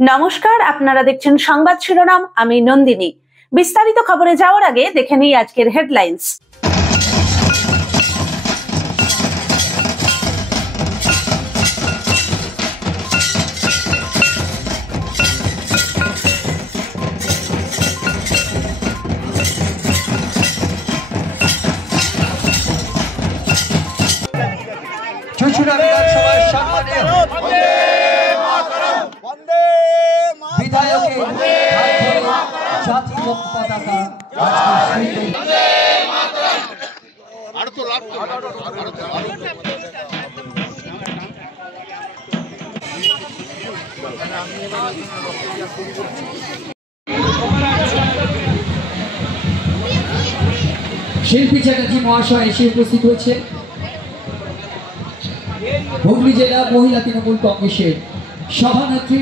নমস্কার, আপনারা দেখছেন সংবাদ শিরোনাম। আমি নন্দিনী। বিস্তারিত খবরে যাওয়ার আগে দেখে নিই আজকের হেডলাইন্স। চুচুড়া বিধানসভার সম্মানীয় বিধায়কের জাতীয় পতাকা শিল্পী চ্যাটার্জি মহাশয় এসে উপস্থিত হয়েছে। হুগলি জেলা মহিলা তৃণমূল কংগ্রেসের সভানেত্রী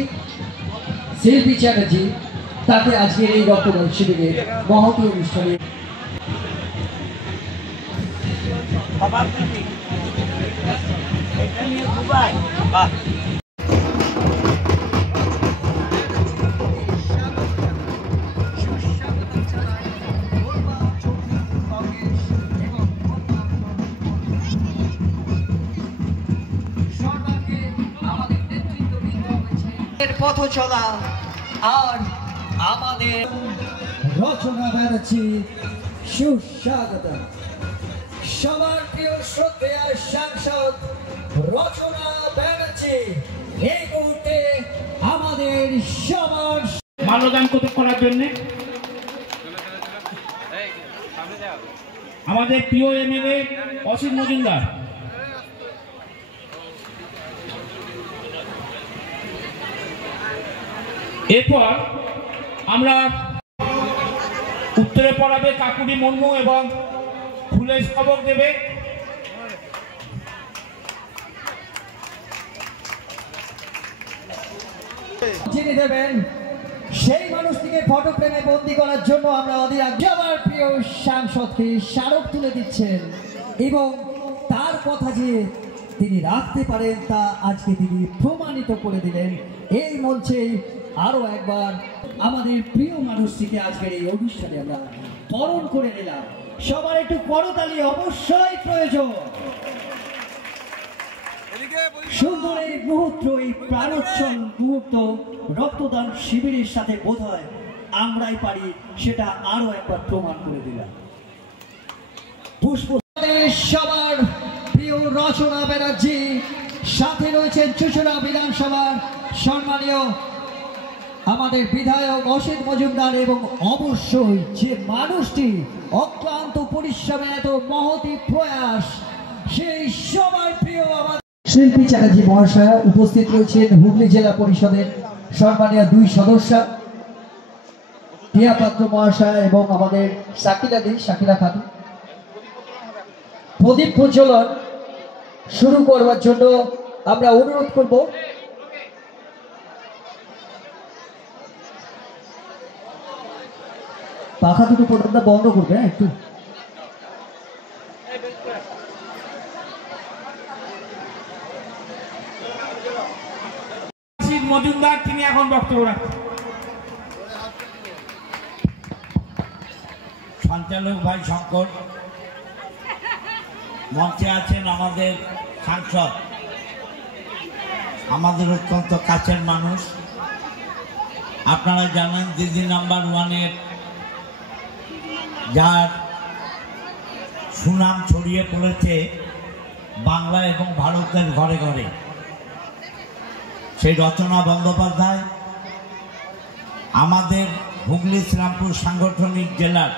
শিল্পী চ্যাটার্জি তাকে আজকের এই রক্তদান শিবিরের মহতী অনুষ্ঠানে পথ চলা আর আমাদের রচনা ব্যানার্জি সুস্বাগত। সবার প্রিয় শ্রদ্ধেয় সাংসদ রচনা ব্যানার্জি এই মুহূর্তে আমাদের সবার মাল্যদান করার জন্য আমাদের প্রিয় এমএলএ অসিত মজুমদার। এরপর আমরা উত্তরে পড়াবে কাকুরি মুর্মু এবং ফুলের খবর দেবে। যিনি দেবেন সেই মানুষটিকে ফটো ফ্রেমে বন্দি করার জন্য আমরা অধীর আমার প্রিয় সাংসদকে স্মারক তুলে দিচ্ছেন এবং তার কথা যে তিনি রাখতে পারেন তা আজকে তিনি প্রমাণিত করে দিলেন। এই মঞ্চে আরো একবার আমাদের প্রিয় মানুষটিকে আজকের এই অনুষ্ঠানে আমরা বরণ করে নিলাম। সবার একটু করতালি অবশ্যই প্রয়োজন। সুন্দর এই মুহূর্ত, এই প্রাণোচ্ছল মুহূর্ত রক্তদান শিবিরের সাথে বোধ হয় আমরাই পারি সেটা আরো একবার প্রমাণ করে দিলাম। পুষ্প সবার প্রিয় রচনা ব্যানার্জি, সাথে রয়েছেন চুচুড়া বিধানসভার সম্মানীয় আমাদের বিধায়ক অসিত মজুমদার এবং অবশ্যই যে মানুষটি অক্লান্ত পরিশ্রমে এত মহতি প্রয়াস সেই সবার প্রিয় আমাদের শিল্পী চ্যাটার্জি মহাশয়া। উপস্থিত রয়েছেন হুগলি জেলা পরিষদের সম্মানীয় দুই সদস্য টিয়া পাত্র মহাশয়া এবং আমাদের শাকিলা খাতুন। প্রদীপ প্রজ্বলন শুরু করবার জন্য আমরা অনুরোধ করব পাখা দুটো প্রথমটা বন্ধ করবে একটু। মজুমদার তিনি এখন বক্তব্য রাখছেন। সঞ্চালক ভাই শঙ্কর, মঞ্চে আছেন আমাদের সাংসদ, আমাদের অত্যন্ত কাছের মানুষ। আপনারা জানেন দিদি নাম্বার 1-এর যার সুনাম ছড়িয়ে পড়েছে বাংলা এবং ভারতের ঘরে ঘরে, সেই রচনা বন্দ্যোপাধ্যায় আমাদের হুগলি শ্রীরামপুর সাংগঠনিক জেলার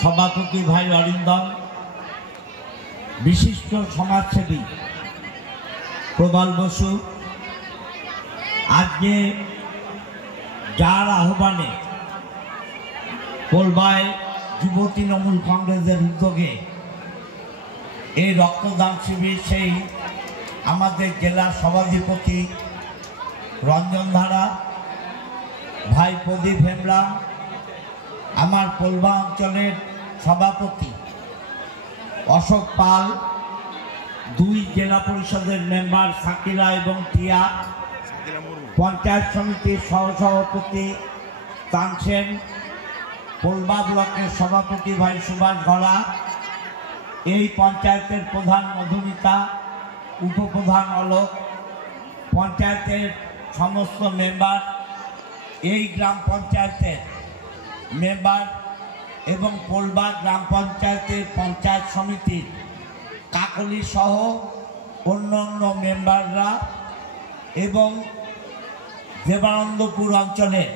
সভাপতি ভাই অরিন্দম, বিশিষ্ট সমাজসেবী প্রবল বসু, আজকে যার আহ্বানে কলবায় যুব তৃণমূল কংগ্রেসের উদ্যোগে এই রক্তদান শিবির, সেই আমাদের জেলার সভাধিপতি রঞ্জন ধারা, ভাই প্রদীপ হেমব্রাম, আমার কলবা অঞ্চলের সভাপতি অশোক পাল, দুই জেলা পরিষদের মেম্বার শাকিলা এবং টিয়া, পঞ্চায়েত সমিতির সহসভাপতি তানসেন, পোলবা ব্লকের সভাপতি ভাই সুভাষ গড়া, এই পঞ্চায়েতের প্রধান মধুমিতা, উপপ্রধান অলোক, পঞ্চায়েতের সমস্ত মেম্বার, এই গ্রাম পঞ্চায়েতের মেম্বার এবং পোলবা গ্রাম পঞ্চায়েতের পঞ্চায়েত সমিতির কাকলি সহ অন্যান্য মেম্বাররা এবং দেবানন্দপুর অঞ্চলের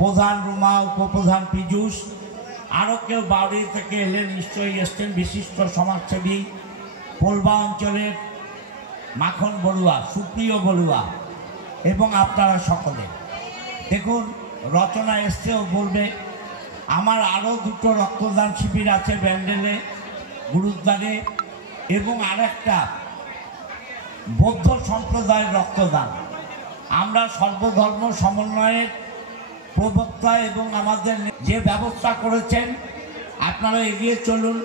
প্রধান রুমা, উপপ্রধান পীযূষ, আরও কেউ বাউরি থেকে এলেন, নিশ্চয়ই এসছেন বিশিষ্ট সমাজসেবী, পোলবা অঞ্চলের মাখন বড়ুয়া, সুপ্রিয় বড়ুয়া এবং আপনারা সকলে। দেখুন, রচনা এসছেও বলবে, আমার আরও দুটো রক্তদান শিবির আছে ব্যান্ডেলে, গুরুদ্বারে, এবং আরেকটা বৌদ্ধ সম্প্রদায়ের রক্তদান। আমরা সর্বধর্ম সমন্বয়ের প্রবক্তা এবং আমাদের যে ব্যবস্থা করেছেন আপনারা এগিয়ে চলুন।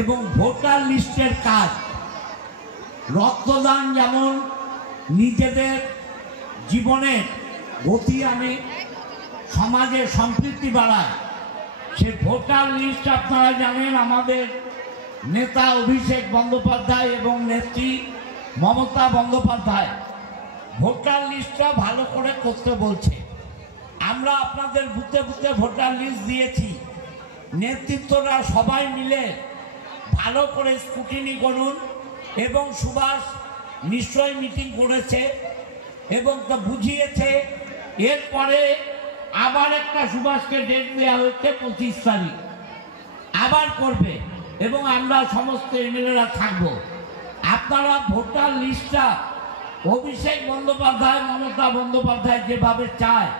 এবং ভোটার লিস্টের কাজ, রক্তদান যেমন নিজেদের জীবনের গতি আনে, সমাজের সম্প্রীতি বাড়ায়, সে ভোটার লিস্ট আপনারা জানেন আমাদের নেতা অভিষেক বন্দ্যোপাধ্যায় এবং নেত্রী মমতা বন্দ্যোপাধ্যায় ভোটার লিস্টটা ভালো করে করতে বলছে। আমরা আপনাদের বুথে বুথে ভোটার লিস্ট দিয়েছি, নেতৃত্বরা সবাই মিলে ভালো করে স্ক্রুটিনি করুন। এবং সুভাষ নিশ্চয়ই মিটিং করেছে এবং তা বুঝিয়েছে। এরপরে আবার একটা সুভাষকে ডেট দেওয়া হচ্ছে 25 তারিখ, আবার করবে এবং আমরা সমস্ত এমএলএরা থাকব। আপনারা ভোটার লিস্টটা অভিষেক বন্দ্যোপাধ্যায়, মমতা বন্দ্যোপাধ্যায় যেভাবে চায়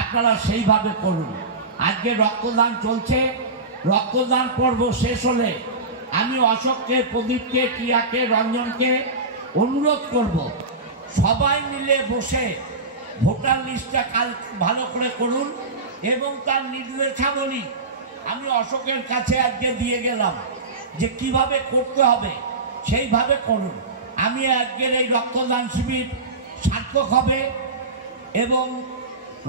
আপনারা সেইভাবে করুন। আজকে রক্তদান চলছে, রক্তদান পর্ব শেষ হলে আমি অশোককে, প্রদীপকে, টিয়াকে, রঞ্জনকে অনুরোধ করব সবাই মিলে বসে ভোটার লিস্টটা কাল ভালো করে করুন এবং তার নির্দেশাবলী আমি অশোকের কাছে আজকে দিয়ে গেলাম যে কিভাবে করতে হবে, সেইভাবে করুন। আমি আজকের এই রক্তদান শিবির সার্থক হবে এবং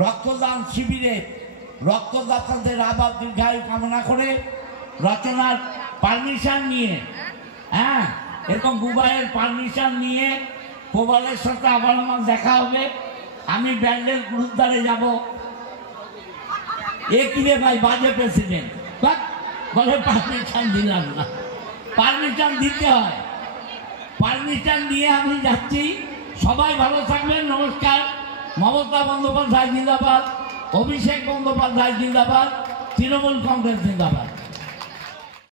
রক্তদান শিবিরে রক্তদাতাদের আবার দীর্ঘায়ু কামনা করে রচনার পারমিশন নিয়ে, এবং বুবাইয়ের পারমিশন নিয়ে কোবালের সাথে আবার আমার দেখা হবে। আমি ব্যান্ডেল গুরুদ্বারে যাব। এ কিরে ভাই, বাজে প্রেসিডেন্ট বলে পারমিশন দিলাম না, পারমিশন দিতে হয়। পারমিশন নিয়ে আমি যাচ্ছি। সবাই ভালো থাকবেন। নমস্কার। মমতা বন্দ্যোপাধ্যায় জিন্দাবাদ, অভিষেক বন্দ্যোপাধ্যায় জিন্দাবাদ, তৃণমূল কংগ্রেস জিন্দাবাদ।